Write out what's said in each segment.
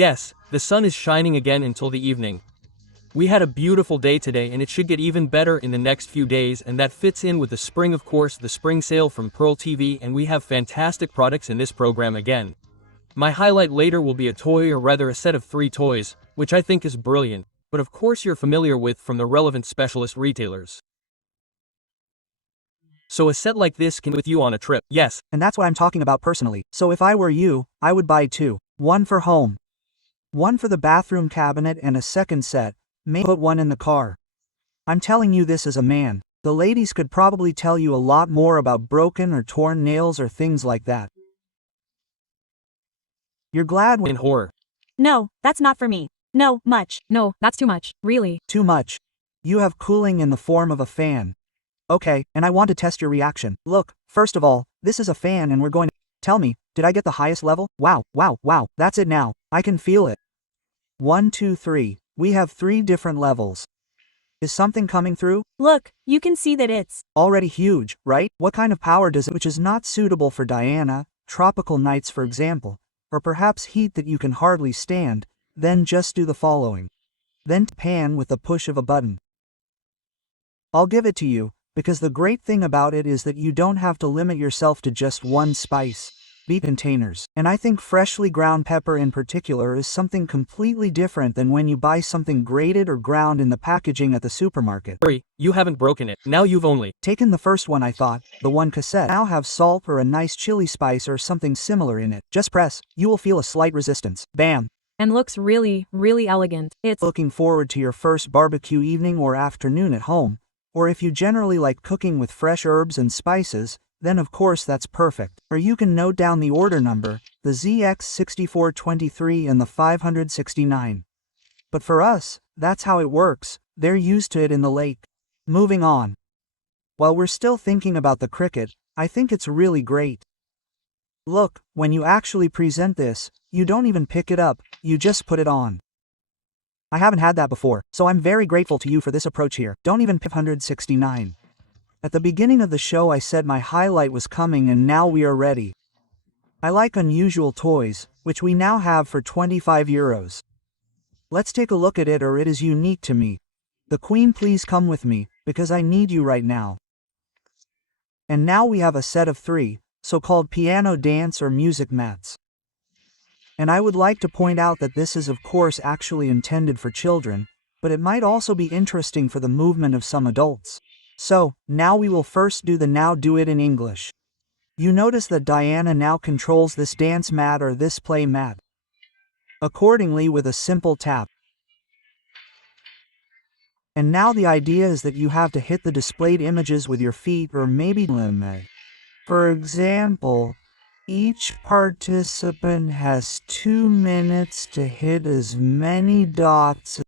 Yes, the sun is shining again until the evening. We had a beautiful day today and it should get even better in the next few days, and that fits in with the spring, of course, the spring sale from Pearltv, and we have fantastic products in this program again. My highlight later will be a toy, or rather a set of 3 toys, which I think is brilliant, but of course you're familiar with from the relevant specialist retailers. So a set like this can with you on a trip. Yes, and that's what I'm talking about personally. So if I were you, I would buy 2. One for home. One for the bathroom cabinet, and a second set. May put one in the car. I'm telling you this as a man. The ladies could probably tell you a lot more about broken or torn nails or things like that. You're glad when In horror. No, that's not for me. No, much. No, that's too much, really. too much. You have cooling in the form of a fan. Okay, and I want to test your reaction. Look, first of all, this is a fan and we're going to... Tell me, did I get the highest level? Wow, that's it now. I can feel it. 1, 2, 3. We have 3 different levels. Is something coming through? Look, you can see that it's Already huge, right? What kind of power does it, which is not suitable for Diana, tropical nights for example, or perhaps heat that you can hardly stand? Then just do the following. Then pan with the push of a button. I'll give it to you, because the great thing about it is that you don't have to limit yourself to just one spice. Beet containers. And I think freshly ground pepper in particular is something completely different than when you buy something grated or ground in the packaging at the supermarket. Hurry, you haven't broken it. Now you've only Taken the first one, I thought, the one cassette. Now have salt or a nice chili spice or something similar in it. Just press, you will feel a slight resistance. Bam! And looks really, really elegant. It's Looking forward to your first barbecue evening or afternoon at home, or if you generally like cooking with fresh herbs and spices, then of course that's perfect. Or you can note down the order number, the ZX6423 and the 569. But for us, that's how it works. They're used to it in the lake. Moving on. While we're still thinking about the cricket, I think it's really great. Look, when you actually present this, you don't even pick it up, you just put it on. I haven't had that before, so I'm very grateful to you for this approach here. Don't even pick 169. At the beginning of the show I said my highlight was coming, and now we are ready. I like unusual toys, which we now have for 25 euros. Let's take a look at it, or it is unique to me. The Queen, please come with me, because I need you right now. And now we have a set of 3, so-called piano dance or music mats. And I would like to point out that this is of course actually intended for children, but it might also be interesting for the movement of some adults. So, now we will first do the Now Do It in English. You notice that Diana now controls this dance mat or this play mat. Accordingly with a simple tap. And now the idea is that you have to hit the displayed images with your feet, or maybe limit. For example, each participant has 2 minutes to hit as many dots.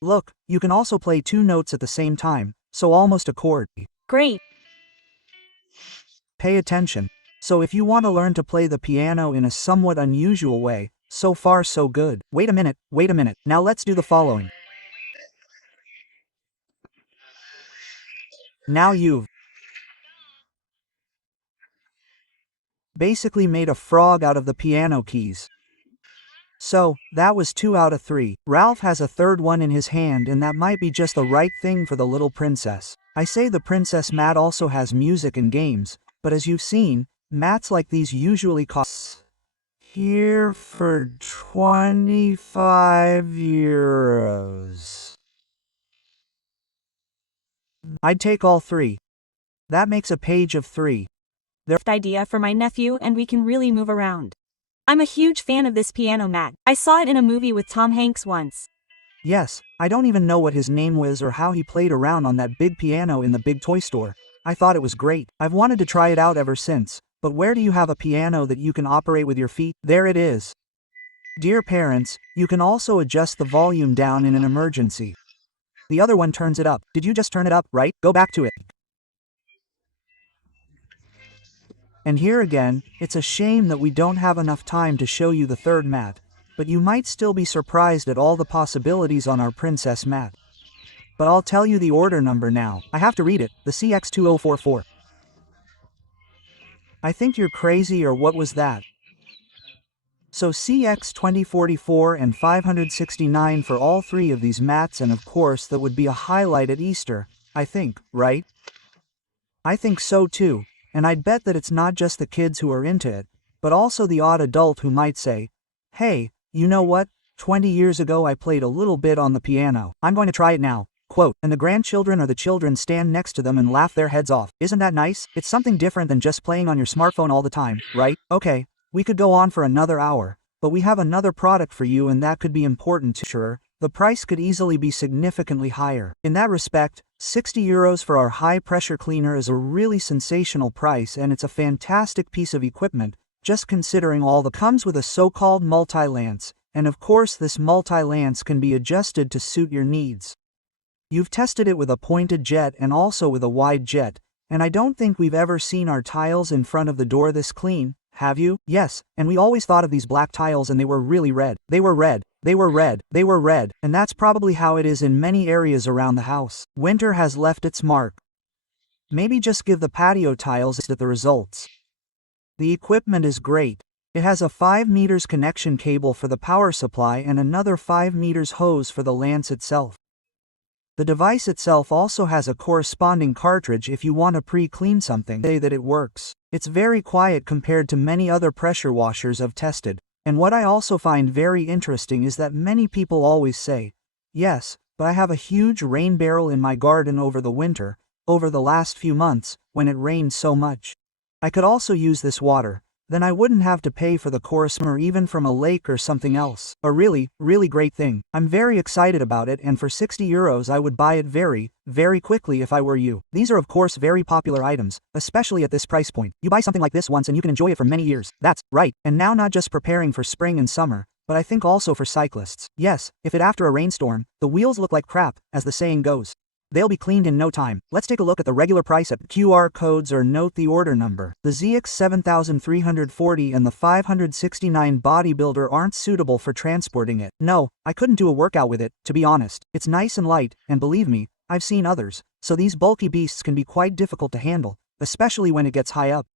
Look, you can also play 2 notes at the same time, so almost a chord. great. Pay attention. So if you want to learn to play the piano in a somewhat unusual way, so far so good. Wait a minute, now let's do the following. Now you've basically made a frog out of the piano keys. So, that was 2 out of 3. Ralph has a third one in his hand, and that might be just the right thing for the little princess. I say the princess mat also has music and games, but as you've seen, mats like these usually cost here for 25 euros. I'd take all 3. That makes a page of 3. Idea for my nephew, and we can really move around. I'm a huge fan of this piano mat. I saw it in a movie with Tom Hanks once. Yes, I don't even know what his name was or how he played around on that big piano in the big toy store. I thought it was great. I've wanted to try it out ever since. But where do you have a piano that you can operate with your feet? There it is. Dear parents, you can also adjust the volume down in an emergency. The other one turns it up. Did you just turn it up, right? Go back to it. And here again, it's a shame that we don't have enough time to show you the third mat, but you might still be surprised at all the possibilities on our princess mat. But I'll tell you the order number now. I have to read it, the CX2044. I think you're crazy, or what was that? So CX 2044 and 569 for all three of these mats, and of course that would be a highlight at Easter, I think, right? I think so too, and I'd bet that it's not just the kids who are into it, but also the odd adult who might say, hey, you know what, 20 years ago I played a little bit on the piano. I'm going to try it now. Quote, and the grandchildren or the children stand next to them and laugh their heads off. Isn't that nice? It's something different than just playing on your smartphone all the time, right? Okay, we could go on for another hour, but we have another product for you and that could be important too. Sure, the price could easily be significantly higher. In that respect, €60 for our high-pressure cleaner is a really sensational price, and it's a fantastic piece of equipment, just considering all the comes with a so-called multi-lance, and of course this multi-lance can be adjusted to suit your needs. You've tested it with a pointed jet and also with a wide jet, and I don't think we've ever seen our tiles in front of the door this clean, have you? Yes, and we always thought of these black tiles and they were really red. They were red, they were red, they were red, and that's probably how it is in many areas around the house. Winter has left its mark. Maybe just give the patio tiles the results. The equipment is great. It has a 5 meters connection cable for the power supply and another 5 meters hose for the lance itself. The device itself also has a corresponding cartridge if you want to pre-clean something. Say that it works. It's very quiet compared to many other pressure washers I've tested, and what I also find very interesting is that many people always say, yes, but I have a huge rain barrel in my garden over the winter, over the last few months, when it rained so much. I could also use this water, then I wouldn't have to pay for the corresponding or even from a lake or something else. A really, really great thing. I'm very excited about it, and for €60 I would buy it very, very quickly if I were you. These are of course very popular items, especially at this price point. You buy something like this once and you can enjoy it for many years. That's right, and now not just preparing for spring and summer, but I think also for cyclists. Yes, if it after a rainstorm, the wheels look like crap, as the saying goes, they'll be cleaned in no time. Let's take a look at the regular price at QR codes or note the order number. The ZX 7340 and the 569 Bodybuilder aren't suitable for transporting it. No, I couldn't do a workout with it, to be honest. It's nice and light, and believe me, I've seen others, so these bulky beasts can be quite difficult to handle, especially when it gets high up.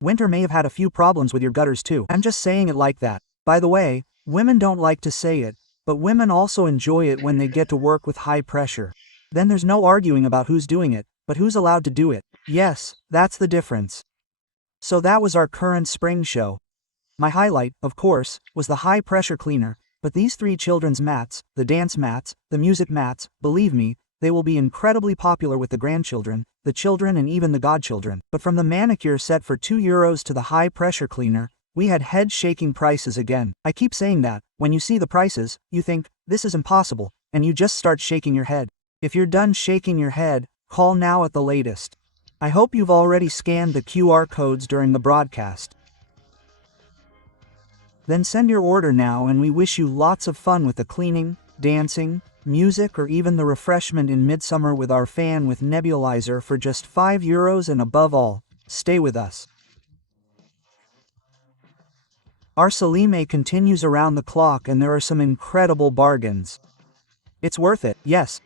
Winter may have had a few problems with your gutters too. I'm just saying it like that. By the way, women don't like to say it, but women also enjoy it when they get to work with high pressure. Then there's no arguing about who's doing it, but who's allowed to do it. Yes, that's the difference. So that was our current spring show. My highlight, of course, was the high pressure cleaner, but these three children's mats, the dance mats, the music mats, believe me, they will be incredibly popular with the grandchildren, the children and even the godchildren. But from the manicure set for €2 to the high pressure cleaner, we had head-shaking prices again. I keep saying that, when you see the prices, you think, this is impossible, and you just start shaking your head. If you're done shaking your head, call now at the latest. I hope you've already scanned the QR codes during the broadcast. Then send your order now, and we wish you lots of fun with the cleaning, dancing, music, or even the refreshment in midsummer with our fan with nebulizer for just €5, and above all, stay with us. Our Salime continues around the clock and there are some incredible bargains. It's worth it, yes,